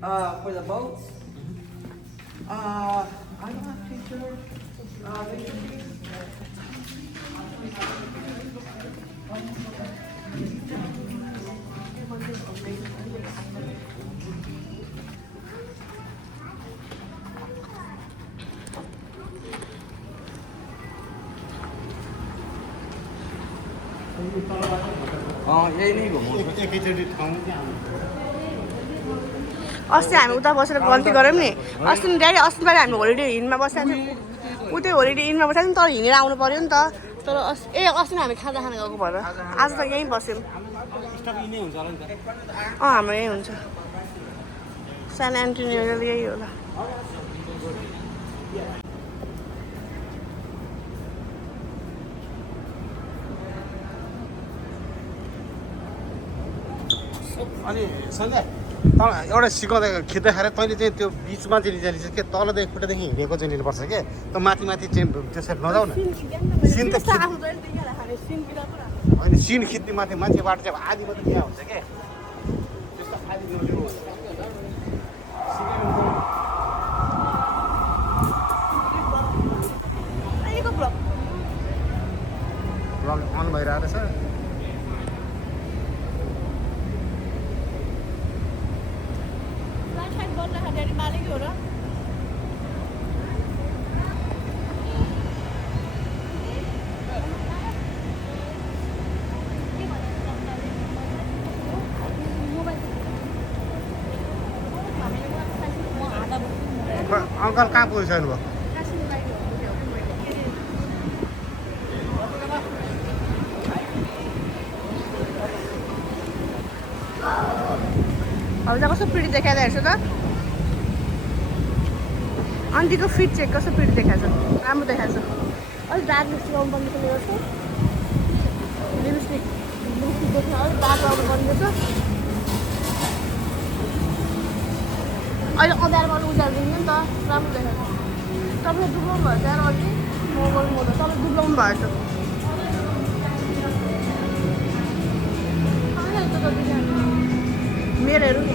For the boats, I don't have picture. Picture please. यही नै घुमाउँछ एकैचोटि ठाउँ अस्ति हामी उता बसेर गल्ती गऱ्यौँ नि अस्ति ड्याडी अस्ति पालि हामी होलिडे हिलमा बसेको थियौँ उतै होलिडे इनमा बसेको थियौँ तर हिँडेर आउनु पऱ्यो नि त तर अस्ति हामी खाजा खाना गएको भएर आज त यहीँ बस्यौँ हाम्रो यहीँ हुन्छ सान एन्टोनियो यही होला अनि सन्ध्या एउटा सिकाउँदा खिच्दाखेरि तैँले चाहिँ त्यो बिचमा चाहिँ के तलदेखि खुट्टादेखि हिँडेको चाहिँ लिनुपर्छ के त माथि माथि चाहिँ त्यसरी नजाउ न सिन त होइन सिन खिच्ने माथि मान्छेबाट चाहिँ आधी मात्रै त्यहाँ हुन्छ के त्यस्तो आधी नलिनु ब्लग अन भइरहेको छ अङ्कल कहाँ पुगिसक्नु भयो अब त कस्तो पिडी देखाइरहेको हेर्छु त आन्टीको फिट चेक कस्तो पिडी देखाएको छ राम्रो देखाएको छ अलिक डार्क लिपस्टिक आउनु पर्ने जस्तो लिपस्टिक देख्न अलिक डार्क आउनु पर्ने जस्तो अहिले अँध्यारोबाट उज्यालो देख्ने नि त राम्रो देखाएको तपाईँले डुब्लाउनु भयो त्यहाँ अघि मोबाइल मोबाइल तपाईँ डुब्लाउनु भएछ मेरो हेरौँ न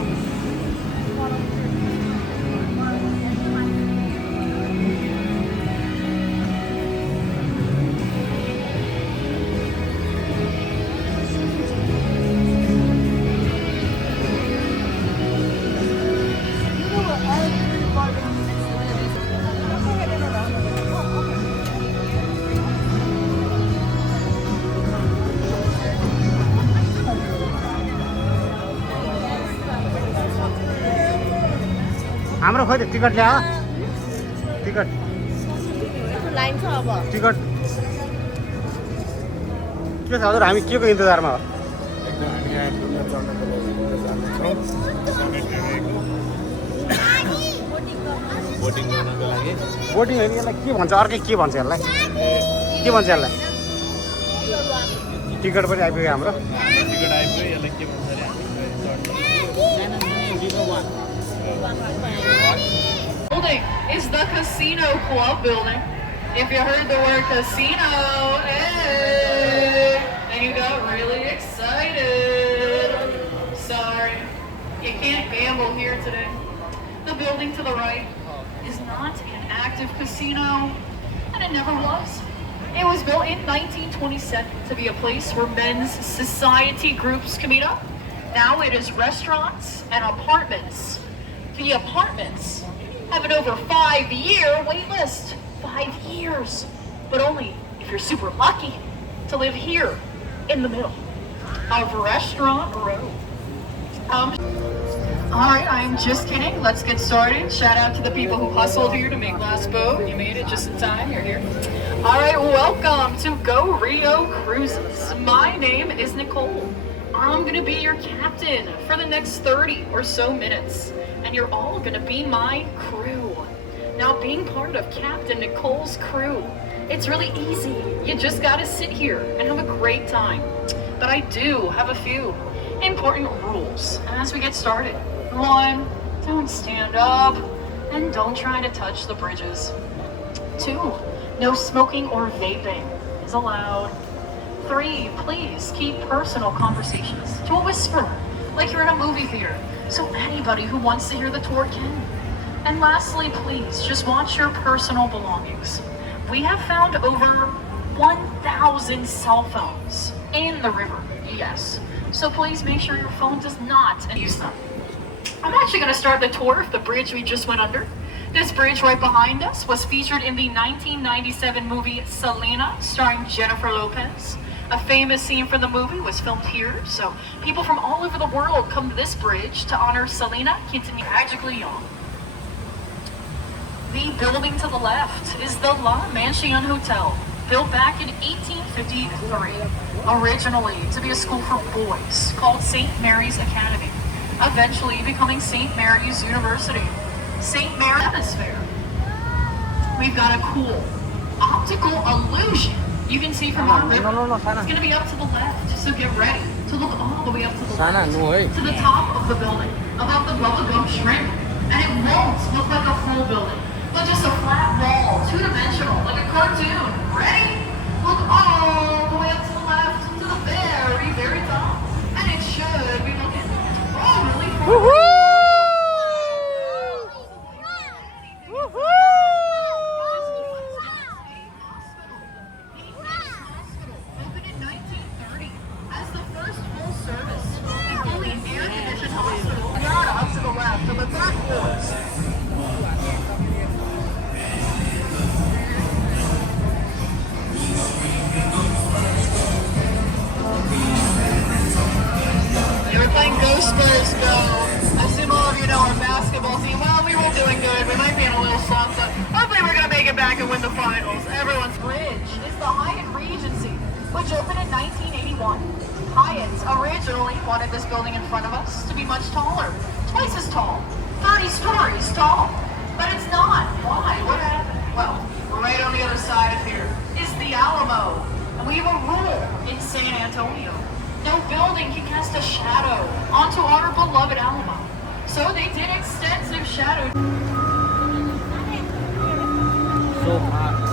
हाम्रो खोइ त टिकट ल्यायो टिकट लाइन छ अब टिकट के छ हजुर हामी के को इन्तजारमा हो बोटिङ गर्नको लागि बोटिङ होइन यसलाई के भन्छ अर्कै के भन्छ यसलाई के भन्छ यसलाई टिकट पनि आइपुग्यो हाम्रो टिकट आइपुग्यो यसलाई के भन्छ अरे Building is the Casino Club building. If you heard the word casino, hey, and you got really excited. Sorry, you can't gamble here today. The building to the right is not an active casino, and it never was. It was built in 1927 to be a place where men's society groups can meet up. Now it is restaurants and apartments. The apartments have an over 5-year wait list. 5 years. But only if you're super lucky to live here in the middle of Restaurant Row. Alright, I'm just kidding. Let's get started. Shout out to the people who hustled here to make last boat. You made it just in time. You're here. Alright, welcome to Go Rio Cruises. My name is Nicole. I'm going to be your captain for the next 30 or so minutes. And you're all going to be my crew. Now, being part of Captain Nicole's crew, it's really easy. You just got to sit here and have a great time. But I do have a few important rules as we get started. 1, don't stand up and don't try to touch the bridges. 2, no smoking or vaping is allowed. 3, please keep personal conversations to a whisper like you're in a movie theater. So anybody who wants to hear the tour can. And lastly, please, just watch your personal belongings. We have found over 1,000 cell phones in the river, yes. So please make sure your phone does not use them. I'm actually going to start the tour of the bridge we just went under. This bridge right behind us was featured in the 1997 movie Selena, starring Jennifer Lopez. A famous scene from the movie was filmed here, so people from all over the world come to this bridge to honor Selena Quintanilla, tragically young. The building to the left is the La Mansion Hotel, built back in 1853, originally to be a school for boys called St. Mary's Academy, eventually becoming St. Mary's University. St. Mary's Hemisphere. We've got a cool optical illusion you can see from our river. It's going to be up to the left, so get ready to look all the way up to the left, to the top of the building, above the bubblegum shrimp. And it won't look like a full building, but just a flat wall, two-dimensional, like a cartoon. Ready? Look all the way up to the left, to the very, very top. And it should be looking really cool. Opened in 1930 as the first full-service, fully air-conditioned hospital. Up to the left, on the third floors. They were playing Go Spurs Go. I assume all of you know our basketball team. Well, we were doing good. We might be in a little slump, but hopefully we're going to make it back and win the finals. Everyone's bridge is the Hyatt Regency, which opened in 1981. Hyatt originally wanted this building in front of us to be much taller, twice as tall, 30 stories tall. But it's not. Why? What happened? Well, right on the other side of here is the Alamo. And we have a rule in San Antonio. No building can cast a shadow onto our beloved Alamo. So they did extensive shadow.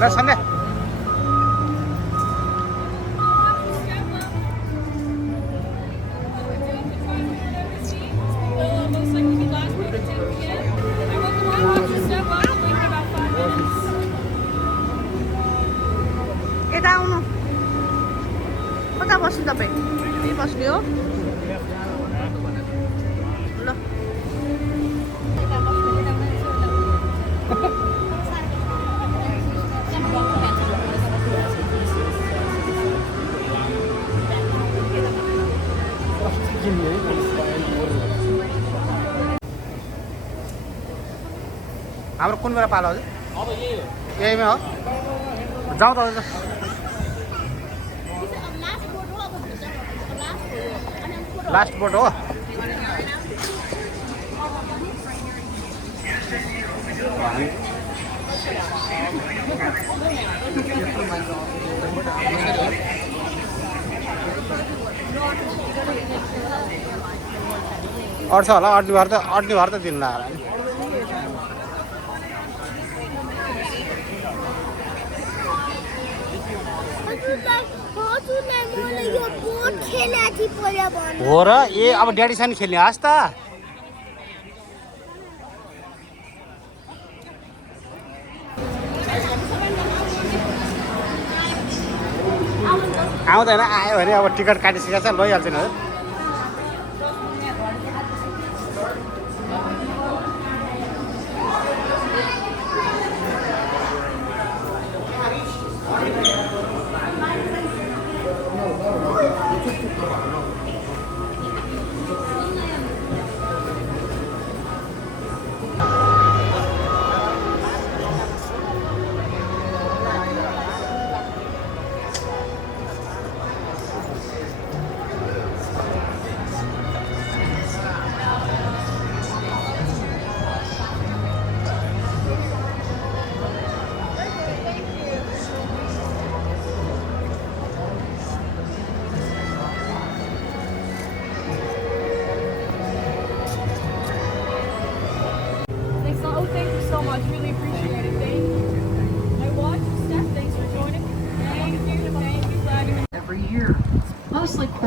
Let's go. यता आउनु कता बस्नु तपाईँ यही बस्ने हो ल हाम्रो कुन बेला पालो हजुर अब यहीमै हो जाउँ त हजुर लास्ट बोट हो अड्छ होला अड्ने भएर त दिनु होला हो र ए अब ड्याडीसँग खेल्ने हस् त आउँदैन आयो भने अब टिकट काटिसकेको छ लैहाल्छ नि हजुर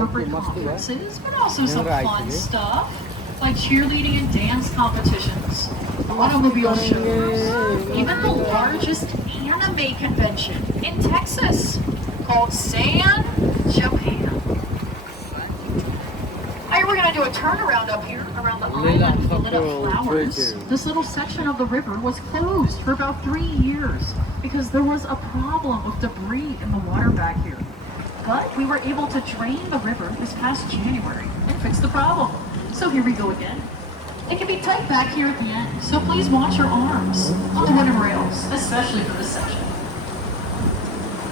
corporate conferences, but also some fun stuff like cheerleading and dance competitions, automobile shows, even the largest anime convention in Texas called San Japan. Alright, we're gonna do a turnaround up here around the island with the lit up flowers. This little section of the river was closed for about 3 years because there was a problem with debris in the water back here. But we were able to drain the river this past January and fix the problem. So here we go again. It can be tight back here at the end, so please watch your arms on the wooden rails, especially for this section.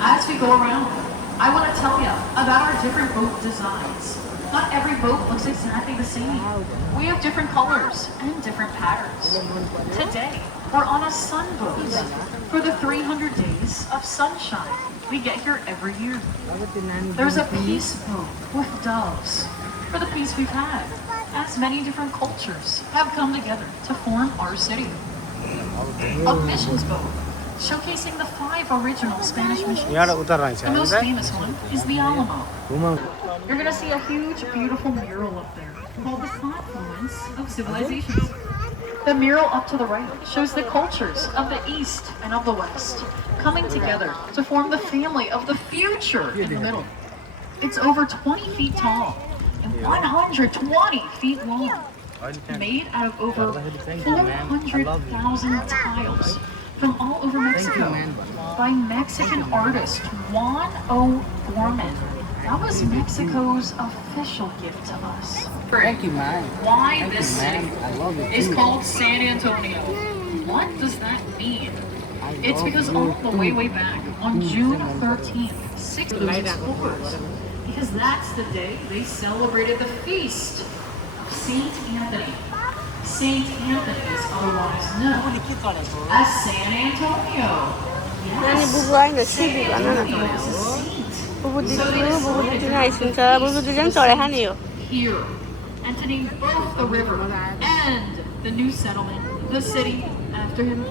As we go around, I want to tell you about our different boat designs. Not every boat looks exactly the same. We have different colors and different patterns. Today, we're on a sun boat for the 300 days of sunshine we get here every year. There's a peace boat with doves for the peace we've had, as many different cultures have come together to form our city. A missions boat showcasing the 5 original Spanish missions. The most famous one is the Alamo. You're gonna see a huge, beautiful mural up there called the Confluence of Civilizations. The mural up to the right shows the cultures of the East and of the West coming together to form the family of the future in the middle. It's over 20 feet tall and 120 feet long, made out of over 400,000 tiles from all over Mexico by Mexican artist Juan O'Gorman. That was Mexico's official gift to us. Thank you, man. Why this city I love it. is called San Antonio. What does that mean? It's because all the way back on June 13th, 1604, because that's the day they celebrated the feast of Saint Anthony. Saint Anthony is otherwise known as San Antonio. 나는 Yes, 부부와는 시비가 San 나는 Antonio is a saint. 부부들이나 있으니까 부부들이랑 썰하네요. Here, and to name both the river and the new settlement, the city after him.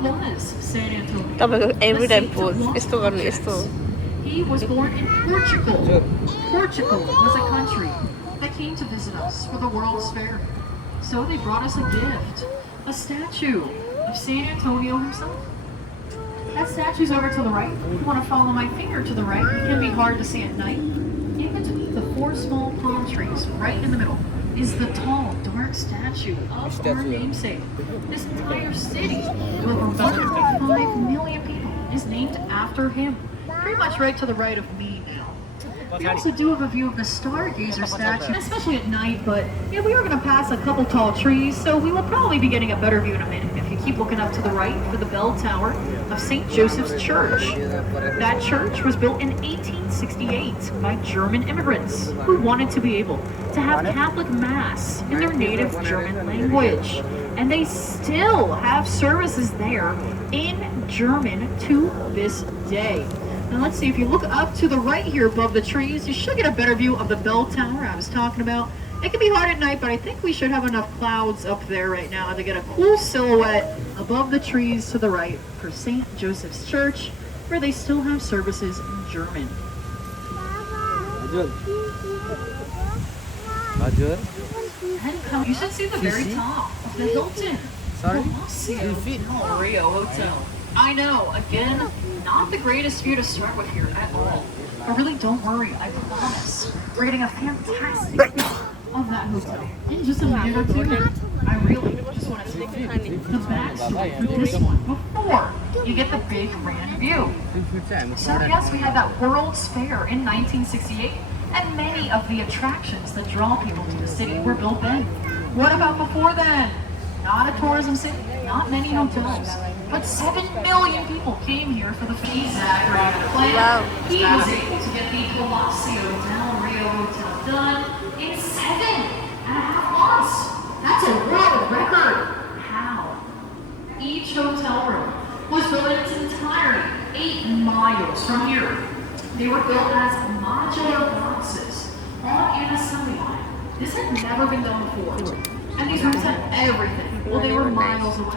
There was San Antonio. तपाईँको every the time saint post of यस्तो गर्नु यस्तो. He was born in Portugal. Portugal was a country that came to visit us for the World's Fair. So they brought us a gift, a statue of San Antonio himself. That statue's over to the right. If you want to follow my finger to the right, it can be hard to see at night. In between the 4 small palm trees, right in the middle, is the tall, dark statue of our namesake. This entire city, with over 1.5 million people, is named after him. Pretty much right to the right of me now. We also do have a view of the Stargazer statue, especially at night, but yeah, we are going to pass a couple tall trees, so we will probably be getting a better view in a minute if you keep looking up to the right for the bell tower of St. Joseph's Church. That church was built in 1868 by German immigrants who wanted to be able to have Catholic Mass in their native German language. And they still have services there in German to this day. Now let's see, if you look up to the right here above the trees, you should get a better view of the bell tower I was talking about. It can be hard at night, but I think we should have enough clouds up there right now to get a cool silhouette above the trees to the right for St. Joseph's Church, where they still have services in German. And you should see the very top of the Hilton Palacio Del Rio Hotel. I know, again, not the greatest view to start with here at all. But really, don't worry, I promise. We're getting a fantastic view of that hotel in just a minute or two. I really just want to take the backstory for this one before you get the big grand view. So yes, we had that World's Fair in 1968, and many of the attractions that draw people to the city were built then. What about before then? Not a tourism city, not many hotels, but 7 million people came here for the exact plan. He was able to get the Palacio Del Rio Hotel done in 7.5 months. That's a world record. How? Each hotel room was built in its entirety 8 miles from here. They were built as modular boxes on an assembly line. This had never been done before. And these rooms had everything. Well, they were miles away.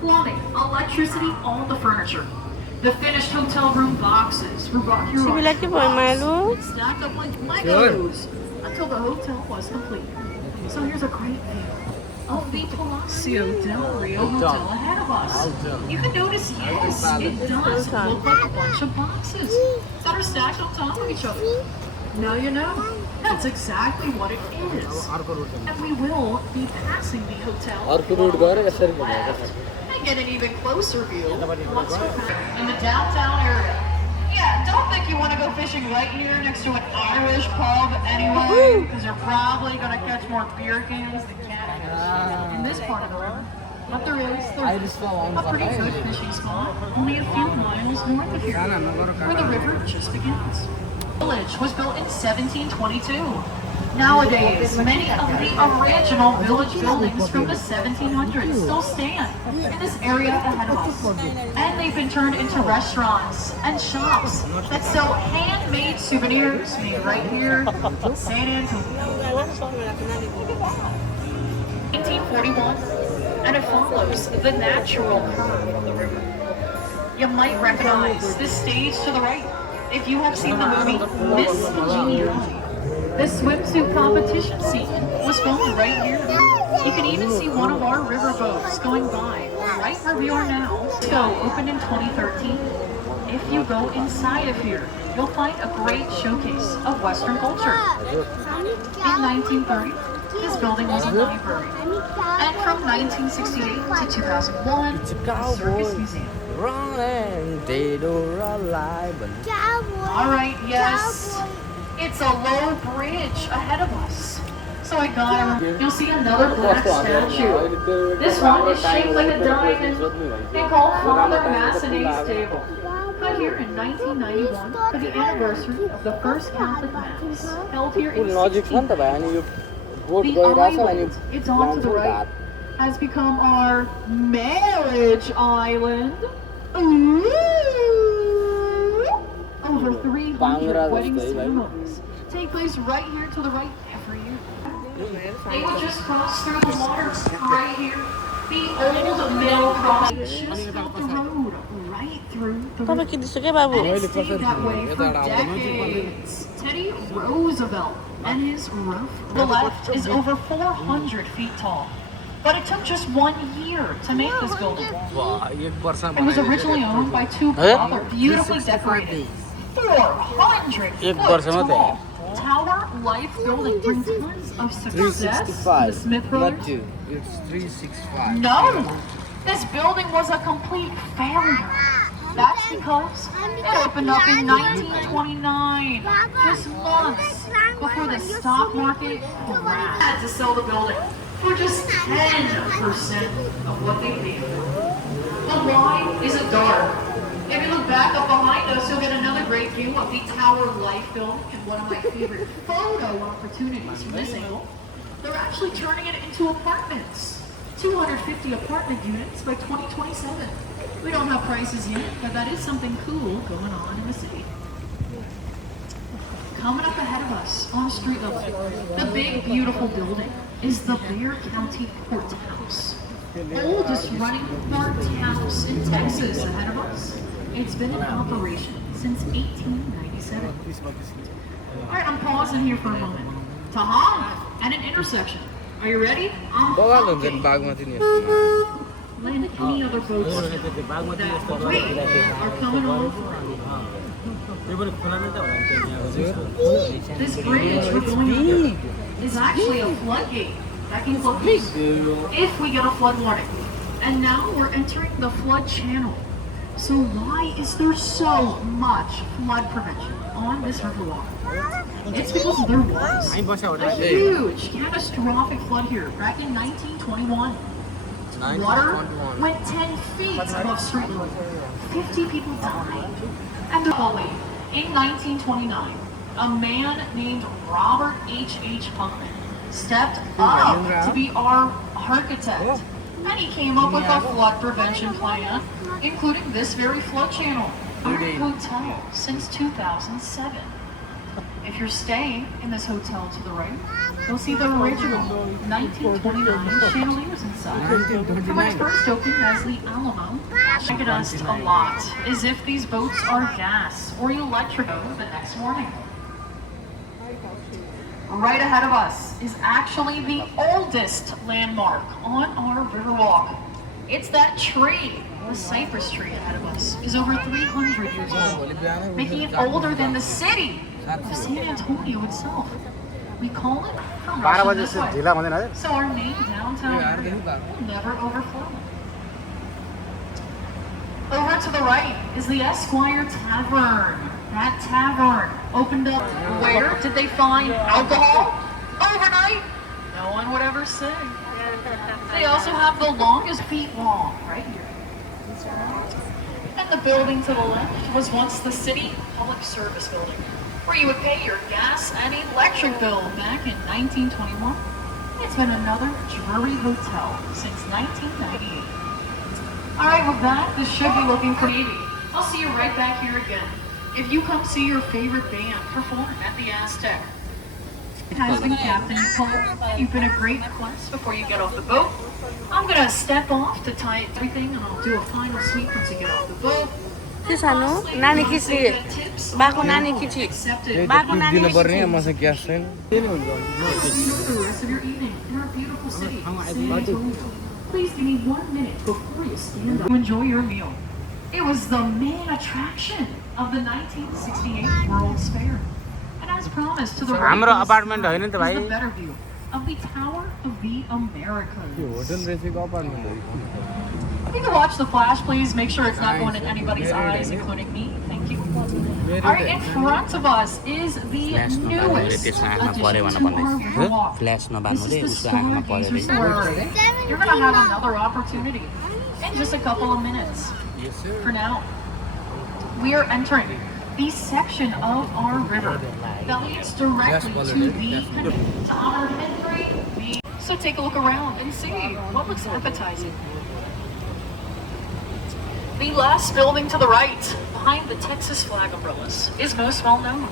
Plumbing, electricity, all the furniture. The finished hotel room boxes will rock your तिमीलाई के भयो मायालु stacked up like Legos until the hotel was complete. So here's a great view of the Palacio del Rio Hotel ahead of us. You can notice, yes, it does look like a bunch of boxes that are stacked on top of each other. Now you know. That's exactly what it is. And we will be passing the hotel and get an even closer view once we're back in the downtown area. Yeah, don't think you want to go fishing right here next to an Irish pub anyway, because you're probably going to catch more beer cans than catfish in this part of the river. But there's a pretty good fishing spot only a few miles north of here, where the river just begins. The village was built in 1722. Nowadays, many of the original village buildings from the 1700s still stand in this area ahead of us. And they've been turned into restaurants and shops that sell handmade souvenirs made right here in San Antonio. 1941, and it follows the natural curve of the river. You might recognize this stage to the right if you have seen the movie Miss Congeniality. The swimsuit competition scene was filmed right here. You can even see one of our river boats going by right where we are now. So, opened in 2013. If you go inside of here, you'll find a great showcase of Western culture. In 1930, this building was a library. And from 1968 to 2001, a circus museum. Alright, yes. It's a low bridge ahead of us. So I got him. You'll see another black statue. This one is shaped like a diamond and called Father Massenet's table. Cut here in 1991 for the anniversary of the first Catholic Mass held here in 16. The island, it's on to the right, has become our marriage island. Ooh. Over 300 wedding ceremonies take place right here to the right every year. They would just cross through the water right here. The old mill cross just built the road right through the river. And it stayed that way for decades. Teddy Roosevelt and his roof. The left is over 400 feet tall. But it took just 1 year to make this building. It was originally owned by two brothers, beautifully decorated. 400-foot tall Tower Life building brings tons of success to the Smith brothers. It's 365. No! This building was a complete failure. That's because it opened up in 1929, just months before the stock market crashed. Had to sell the building for just 10% of what they paid for. The why isn't dark. If you look back up behind us, you'll get another great view of the Tower Life building and one of my favorite photo opportunities from this angle. They're actually turning it into apartments. 250 apartment units by 2027. We don't have prices yet, but that is something cool going on in the city. Coming up ahead of us on street level, the big beautiful building is the Bexar County Courthouse. Oldest running courthouse in Texas ahead of us. It's been in operation since 1897. Alright, I'm pausing here for a moment to honk at an intersection. Are you ready? I'm honking. Land any other boats that wait are coming over. This bridge we're going under is actually a floodgate that can close if we get a flood warning. And now we're entering the flood channel. So why is there so much flood prevention on this river walk? It's because there was a huge catastrophic flood here back in 1921. Water went 10 feet above street level. 50 people died. And they're following. In 1929, a man named Robert H.H. Huckman stepped up to be our architect. And he came up with a flood prevention plan, including this very flood channel. Our hotel since 2007. If you're staying in this hotel to the right, you'll see the original 1929 chandeliers inside. It was first opened as the Alamo. Check it us a lot, as if these boats are gas or electric the next morning. Right ahead of us is actually the oldest landmark on our Riverwalk. It's that tree. The cypress tree ahead of us is over 300 years old, making it older than the city of San Antonio itself. We call it Progression this way. So our main downtown area will never overflow. Over to the right is the Esquire Tavern. That tavern opened up. Where did they find alcohol? Overnight? No one would ever say. They also have the longest feet long right here. And the building to the left was once the city public service building, where you would pay your gas and electric bill back in 1921. It's been another Drury hotel since 1998. All right, with that, this should be looking pretty. I'll see you right back here again. If you come see your favorite band perform at the Aztec. It has been Captain Cole. You've been a great quest before you get off the boat. I'm gonna step off to tie everything, and I'll do a final sweep once you get off the boat. के सानो नानी किसी बाको नानी किसी बाको नानी दिनुपर्ने मसँग ग्यास छैन Please give me 1 minute before you stand up to enjoy your meal. It was the main attraction of the 1968 World's Fair. And as promised to the हाम्रो apartment हैन नि त भाइ is the better view of the Tower of the Americas. Hotel रेसीको apartment हो If you can watch the flash, please make sure it's not going in anybody's eyes, including me. Thank you. All right, in front of us is the newest addition to our Riverwalk. Flash This is the Stargazer Sorority. You're going to have another opportunity in just a couple of minutes. For now, we are entering the section of our river that leads directly to the honor Henry. So take a look around and see what looks appetizing. The last building to the right, behind the Texas flag umbrellas, is most well known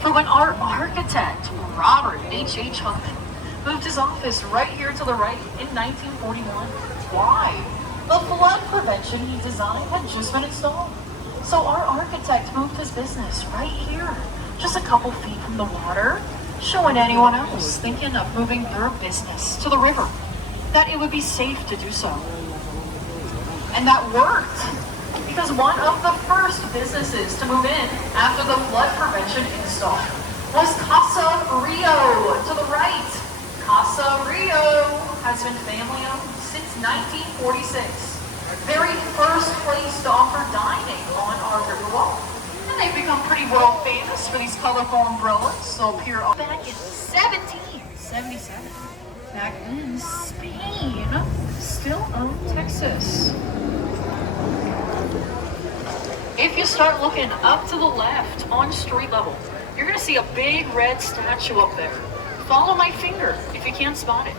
for when our architect, Robert H.H. Huffman, moved his office right here to the right in 1941. Why? The flood prevention he designed had just been installed. So our architect moved his business right here, just a couple feet from the water, showing anyone else thinking of moving their business to the river that it would be safe to do so. And that worked, because one of the first businesses to move in after the flood prevention install was Casa Rio to the right. Casa Rio has been family owned since 1946. Very first place to offer dining on our Riverwalk. And they've become pretty world famous for these colorful umbrellas. They'll appear back in 1777. Back then, Spain still owned Texas. If you start looking up to the left on street level, you're gonna see a big red statue up there. Follow my finger if you can't spot it.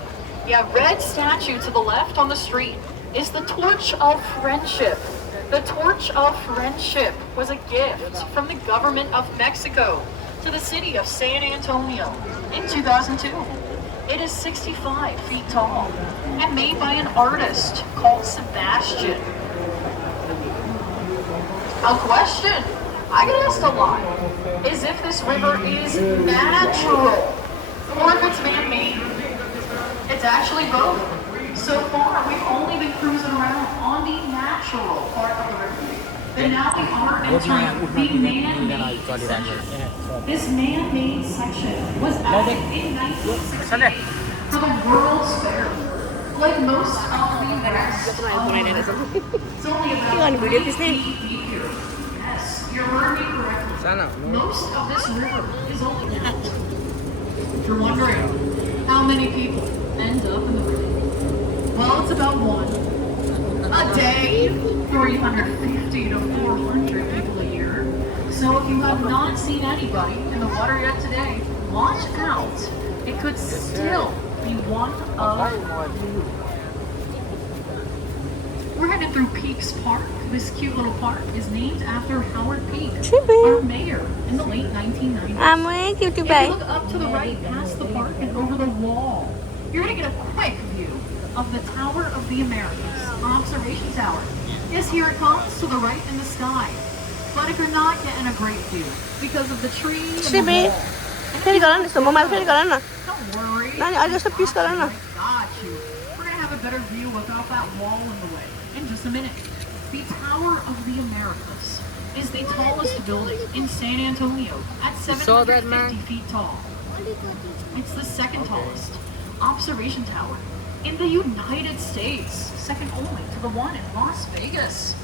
Yeah, red statue to the left on the street is the Torch of Friendship. The Torch of Friendship was a gift from the government of Mexico to the city of San Antonio in 2002. It is 65 feet tall and made by an artist called Sebastian. A question I get asked a lot is if this river is natural or if it's man-made. It's actually both. So far, we've only been cruising around on the natural part of the river. But now we are entering the man-made section. This man-made section was added in 1968 for the World's Fair. Like most of the rest of the river, it's only about 3 feet deep here. Yes, you heard me correctly. Most of this river is only that. If you're wondering how many people end up in the river, well, it's about one a day, 350 to 400 people a year. So if you have not seen anybody in the water yet today, watch out. It could still be one of you. We're headed it through Peaks Park. This cute little park is named after Howard Peak, Chibi. our mayor in the late 1990s. I'm a cutie If pie. you look up to the right past the park and over the wall, you're going to get a quick view of the Tower of the Americas, observation tower. Yes, here it comes to the right in the sky. But if you're not getting a great view because of the trees and the Chibi. wall, फेरि गर न यस्तो mobile फेरि गर न don't worry. नानी अझ जस्तो पिस गर न Got you. We're going to have a better view without that wall in the way in just a minute. The Tower of the Americas is the tallest building in San Antonio at saw that, 750 man? feet tall. It's the second tallest observation tower in the United States, second only to the one in Las Vegas.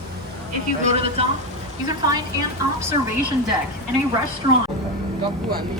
If you go to the top, you can find an observation deck and a restaurant. Gaku हामी